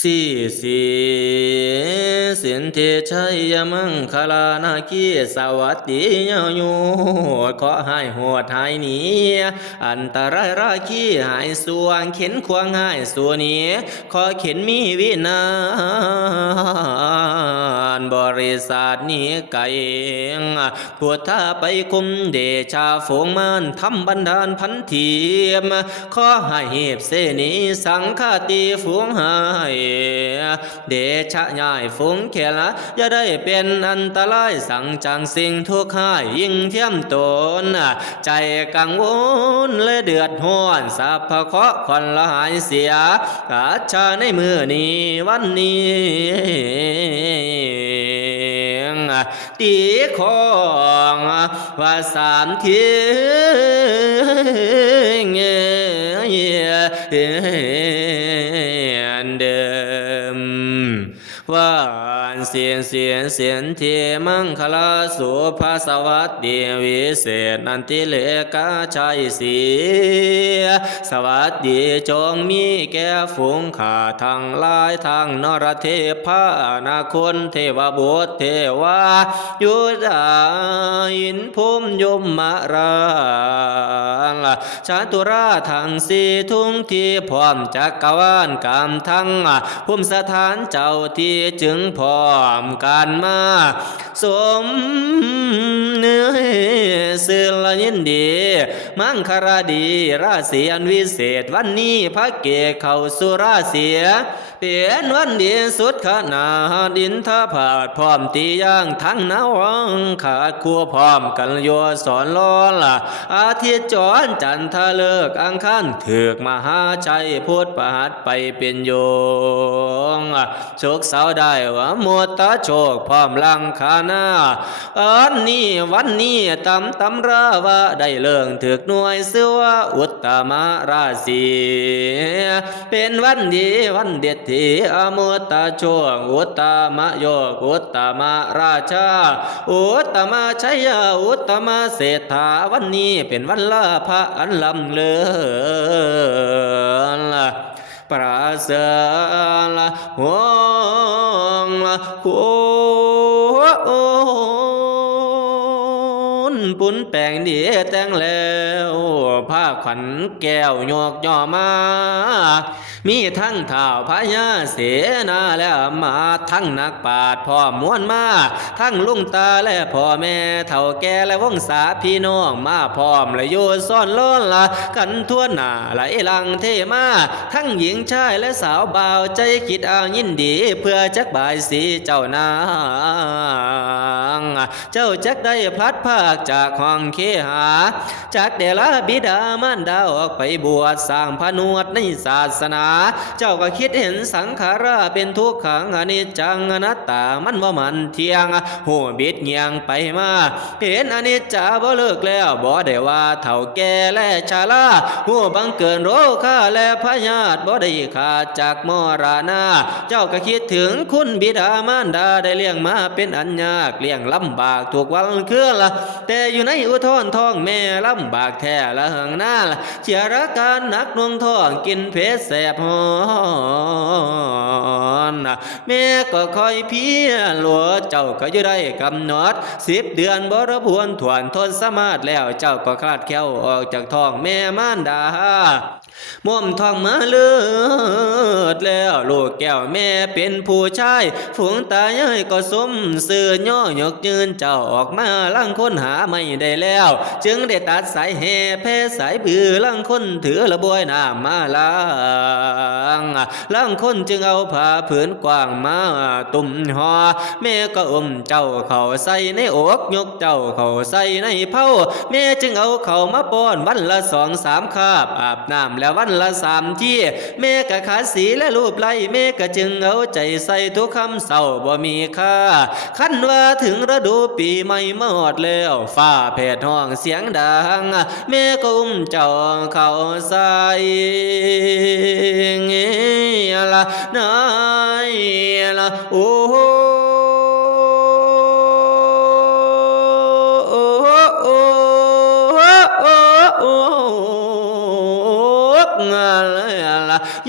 สีสีสินเทชัยยมังคลานาคีสวัสดียาโยขอให้โหดหายหนีอันตรายราคีหายสวงเข็นควงหายสัวนี้ขอเข็นมีวินาบริษัทนี้ไก่ปวดท่าไปคุมเดชาฝงมันทำบันดาลพันเทียมขอให้เหบเสนีสังฆาตีฝูงหายเดชะย่ายฝูงเขละอย่าได้เป็นอันตรายสั่งจังสิ่งทุกข์ให้ยิ่งเทียมตนใจกังวลและเดือดร้อนสัพพะเคราะห์ควันละหายเสียกาชาในมือนี้วันนี้ตีของว่าสามเทียงเดิมว่าเสียนเทมังคลาสุภาสวัสดีวิเศษนันติเลกาชัยสีสวัสดีจงมีแก่ฝูงข้าทั้งหลายทั้งนรเทพานาคุณเทวบุตรเทวายุดาอินภูมิยมมาราชาตุราทั้งสี่ทุ่งที่พร้อมจักรวาลกรรมทั้งภูมิสถานเจ้าที่จึงพร้อมกันมาสมเนื้อสื่อละยินดีมังคราดีราศีอันวิเศษวันนี้พระเกศเข้าสุราเสียเป็นวันดีสุดขนาดินทผาดพร้อมตีย่างทั้งนาวังขาดครัวพร้อมกันโยสอนล้อละอาทิตย์จรจันทร์เลิกอังคารถึกมหาชัยพุทธประหัตไปเป็นโยงโชคเสาได้ว่าหมดตาโชคพร้อมลังคานาวันนี้ตำราว่าได้เลื่องถึกหน่วยเสือว่าอุตตมราศีเป็นวันดีวันเด็ดที่อมุตตะช่วงอุตตมโยกอุตตมราชาอุตตมชัยอุตตมเศรษฐาวันนี้เป็นวันลาภะอันลำเลิศปราเสริฐหวงโปุนแปลงดีแต่งแล้วผ้าขวัญแก้วโยกย่อมามีทั้งเท่าพญาเสนาและมาทั้งนักปราชญ์พ่อมวลมาทั้งลุงตาและพ่อแม่เท่าแก่และวงศาพี่น้องมาพร้อมและอยู่ซ่อนล้นละกันทั่วหน้าไหลลังเทมาทั้งหญิงชายและสาวบ่าวใจคิดเอายินดีเพื่อจักบายสีเจ้านางเจ้าจักได้พลัดพากจากห้องเคหาจากเดลบิดามารดาออกไปบวชสร้างผนวดในศาสนาเจ้าก็คิดเห็นสังขาราเป็นทุกขังอนิจจังอนัตตามันว่ามันเที่ยงหูบิดเงียงไปมาเห็นอนิจจาบ่เลิกแล้วบ่ได้ว่าเฒ่าแก่และชราหูบังเกินโรคาและพยาธิบ่ได้ขาดจากมรณะเจ้าก็คิดถึงคุณบิดามารดาได้เลี้ยงมาเป็นอันยากเลี้ยงลำบากถูกวันเคลื่อนละแต่อยู่ในอุทธรท้องแม่ลำบากแท้ละหังหน้าละเชียรการนักนวงท้องกินเพชรแสบหอนแม่ก็คอยเพียรหลัวเจ้าก็อยู่ได้กำหนด10 เดือนบรพวนถวนทนสมาธิแล้วเจ้าก็คลาดแคล้วออกจากท้องแม่มารดาม่อมทองมาเลือดแล้วลูกแก้วแม่เป็นผู้ชายฝูงตายายก็สมสื่อย่อยกยืนเจ้าออกมาลังคนหาไม่ได้แล้วจึงได้ตัดสายแห่แพ้สายบือลังคนถือระบวยน้ำมาล้างลังคนจึงเอาผ้าผืนกว้างมาตุ่มห่อแม่ก็เจ้าเขาใส่ในอกยกเจ้าเขาใส่ในเผาแม่จึงเอาเขามาป้อนวันละ2-3 คาบอาบน้ำแล้ววันละ3 ที่แม่กะขาสีและรูปไล่แม่กะจึงเอาใจใส่ทุกคำเศร้าบ่มีค่าคันว่าถึงฤดูปีใหม่มาฮอดแล้วฟ้าแผดห้องเสียงดังแม่ก็เจ้าเขาใส่เงี้ยละนายละโอ้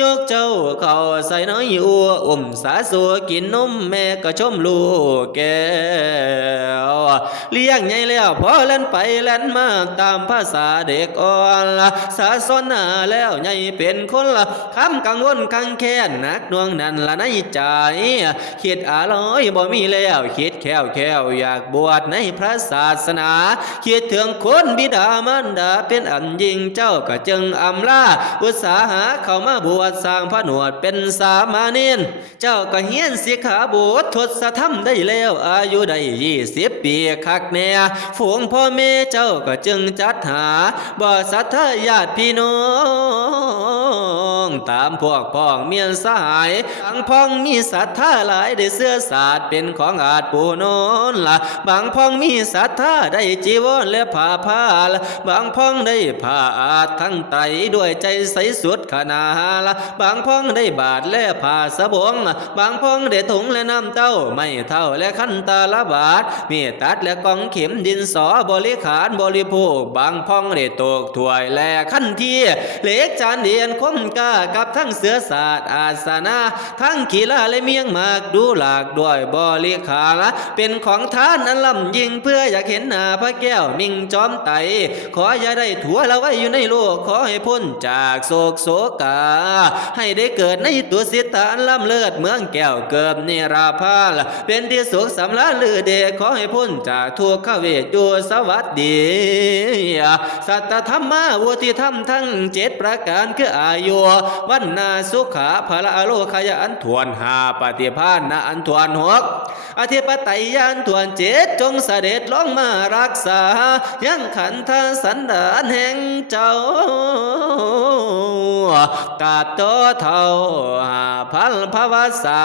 ยกเจ้าเขาใส่ น้อยอัวสาสัวกินนมแม่ก็ชมลูกแก้วเลี้ยงใหญ่แล้วพอเล่นไปเล่นมาตามภาษาเด็กอ่อนละสาสอนหน้าแล้วใหญ่เป็นคนละคำกังวลกังแค้นหนักดวงนั้นละในใจคิดอร่อยบ่มีแล้วคิดแค่วอยากบวชในพระศาสนาคิดถึงคนบิดามารดาเป็นอันยิ่งเจ้าก็จึงอำลาอุตสาหะเข้ามาบวชสร้างพระหนวดเป็นสามเณรเจ้าก็เฮียนสิกขาบททศธรรมได้แล้วอายุได้20 ปีคักแน่ฝูงพ่อแม่เจ้าก็จึงจัดหาบ่ศรัทธาญาติพี่น้องตามพวกพ้องเมียนสหายบางพ้องมีศรัทธาหลายได้เสื้อสาดเป็นของอาจปูนนละบางพ้องมีศรัทธาได้จีวรและผ้าละบางพ้องได้ผ้าอาจทั้งไตรด้วยใจใสสุดขนาละบางพ้องได้บาทและผ้าสบงบางพ้องได้ถุงและน้ำเต้าไม่เท่าและขันตาละบาทมีตัดและกองเข็มดินสอบริขารบริโภคบางพ้องได้ตกถ้วยและขันทีเหล็กจานเดียนคมกากับทั้งเสือศาสตร์อาสนะทั้งกีฬาและเมียงมากดูหลากด้วยบริขารเป็นของทานอันล้ำยิ่งเพื่ออยากเห็นหน้าพระแก้วมิ่งจอมไตขออย่าได้ถัวเราไว้อยู่ในโลกขอให้พ้นจากโศกโศกาให้ได้เกิดในตัวสิตานล้ำเลิศเมืองแก้วเกิดนิราภาลเป็นที่สุขสำราญลือเดชขอให้พ้นจากทุกขเวทอยู่สวัสดีสัตธรรมาวุติธรรมทั้ง7ประการคืออายุวันนาสุขาภละโลคายอันทวน5ปฏิภาณนะอันทวน6อธิปไตยานทวน7จงเสด็จลงมารักษายังขันธสันดานแห่งเจ้ากาบโตเท่า5,000 พระวาษา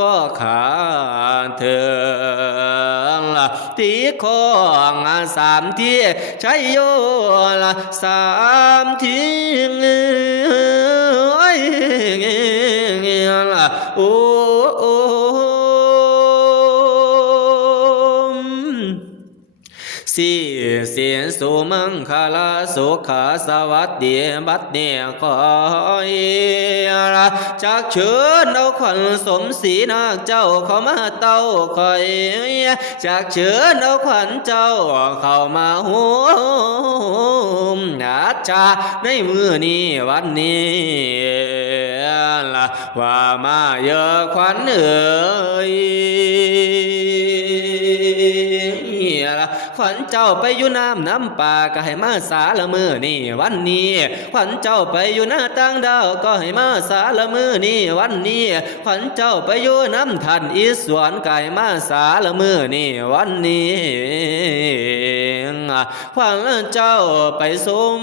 ก็ขาเถิงตีของ3 ที่ใช้โยละ3 ที่โอ้สีเสียนสุมังคลาสุขาสวัสดีบัดเนี่ยคอยจากเชิญเอาขวัญสมศรีนาคเจ้าเข้ามาเต้าคอยจากเชิญเอาขวัญเจ้าเข้ามาหูอาจาในมือนี้วันนี้ละว่ามาเยอะขวัญเอ๋ยขวัญเจ้าไปอยู่น้ำป่าก็ให้มาสาละมือนี่วันนี้ขวัญเจ้าไปอยู่หน้าต่างดาวก็ให้มาสาละมือนี่วันนี้ขวัญเจ้าไปอยู่น้ำทันอีสวนก็ให้มาสาละมือนี่วันนี้ขวัญเจ้าไปสม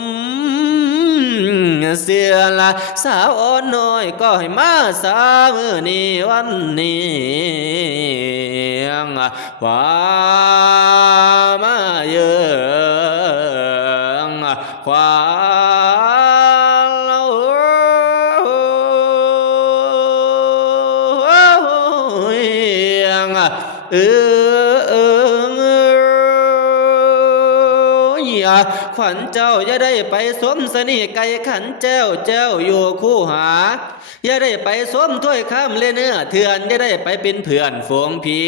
เสียละสาวอ่อนน้อยก็ให้มาสามือนี่วันนี้ว่ามาเยืองความขวัญเจ้าอย่าได้ไปสมสนิไก่ขันเจ้าอยู่คู่หาอย่าได้ไปสมถ้วยข้ามเล่เนื้อเถื่อนอย่าได้ไปเป็นเพื่อนฝูงผี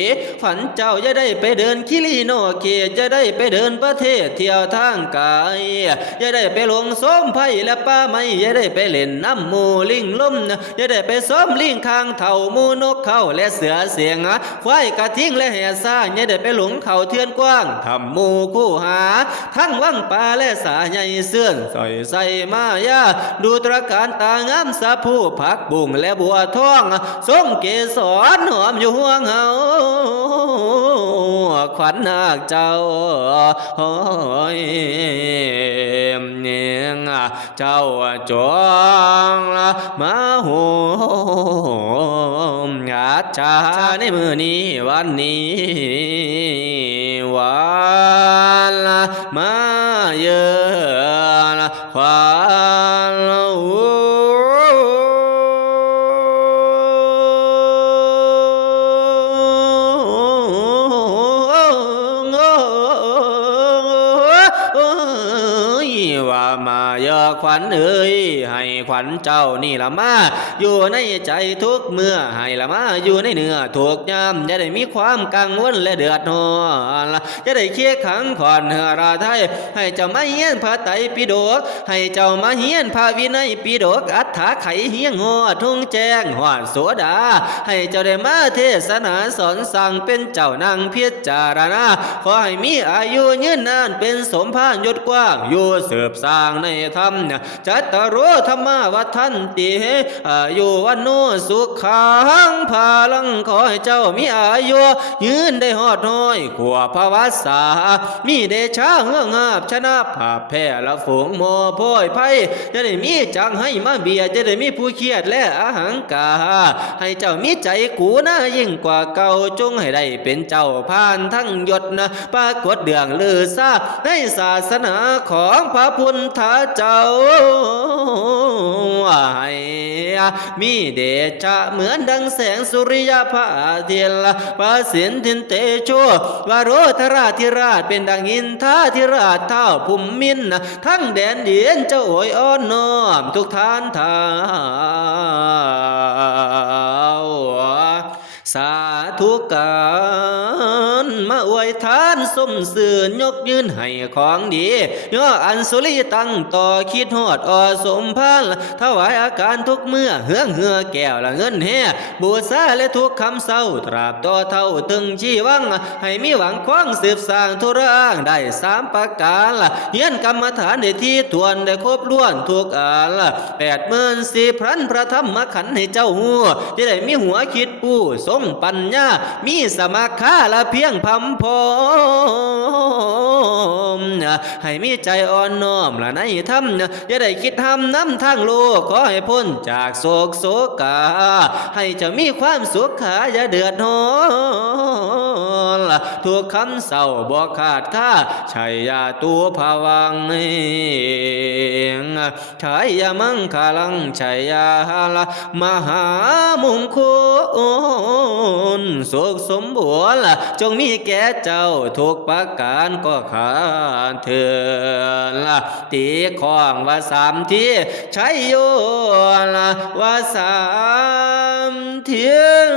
ขวัญเจ้าอย่าได้ไปเดินคิริโนเกียอย่าได้ไปเดินประเทศเที่ยวทางกายอย่าได้ไปลงส้มไผ่และป้าไม้อย่าได้ไปเล่นน้ำมูลิงลุ่มอย่าได้ไปส้มลิงคางเถ่ามูนกเข้าและเสือเสียงควายกระทิงและแห่ซ่าอย่าได้ไปหลงเขาเทือนกว้างทำมูคู่หาทั้งวังป่าและสาใหญ่เสื่อนสอยใส่มายาดูตระการตางามสะผู้ผักบุ้งและบัวทองทรงเกสรหอมอยู่ห่วงเฮาขวัญนาคเจ้าโอ้ยเจ้าจงมาหูอาจาในมือนี้วันนี้วันมาเยอะความว่ามาเยอะ ขวัญเอ๋ยให้ขวัญเจ้านี่ละมาอยู่ในใจทุกเมื่อให้ละมาอยู่ในเนื้อถูกยามจะได้มีความกังวลและเดือดร้อนจะได้เคียขังขอนเหือราไทยให้เจ้ามาเฮียนพระไตรปิฎกให้เจ้ามาเฮียนพระวินัยปิฎกอัฏฐไขเฮียงหัวทุ่งแจ้งหอดโสดาให้เจ้าได้มาเทศนาสอนสั่งเป็นเจ้านางพิจารณาขอให้มีอายุยืนนานเป็นสมภารยศกว้างอยู่สืบสร้างในธรรมจัตตารโอธรรมวัฏันติอายุวันโนสุขังพาลังขอให้เจ้ามีอายุยืนได้หอดน้อยขวบภวัสสามีเดชะเฮืองาบชนะผาแพ้ละฝูงโมโพยไพ่จะได้มีจังให้มาเบียจะได้มีผู้เครียดและอาหังกาให้เจ้ามีใจกูน่ายิ่งกว่าเก่าจงให้ได้เป็นเจ้าพานทั้งยศปรากฏเดืองลือซาในศาสนาของพระพุทธเจ้าให้มีเดชะเหมือนดังแสงสุริยพระอาทิตย์ประสิทธินเตโชวโรธราธิราชเป็นดังอินทาธิราชเท่าภูมินทั้งแดนเดียนเจ้าโอยอ้อนน้อมทุกท่านเท้าสาธุการมาอวยทานสมสื่อยกยืนให้ของดีย่ออันสุริตั้งต่อคิดหอดอสมพันถวายอาการทุกเมื่อเหือแก้วละเงินแห่บูชาและทุกคำเศร้าตราบต่อเท่าตึงชีวังให้มีหวังคว้างสืบสร้างธุระอ้างได้3ประการเฮียนกรรมฐานในที่ทวนได้ครบล้วนทุกอัน84,000พระธรรมขันธ์ให้เจ้าหูจะได้มีหัวคิดผู้ทรงปัญญามีสมาคาละเพียงพำพมให้มีใจอ่อนน้อมละในธรรมจะได้คิดทำน้ำทางโลกขอให้พ้นจากโศกโศกาให้จะมีความสุขขาอย่าเดือดร้อนทุกคำเศร้าบ่ขาดค่าชัยยาตัวภาวังชัยยามังคลังชัยยาละมหามงคลสุขสมบูรณ์จงมีแก่เจ้าทุกประการก็ขาดเถิดตีของว่า3ที่ใช้โยว่า3เที่ยง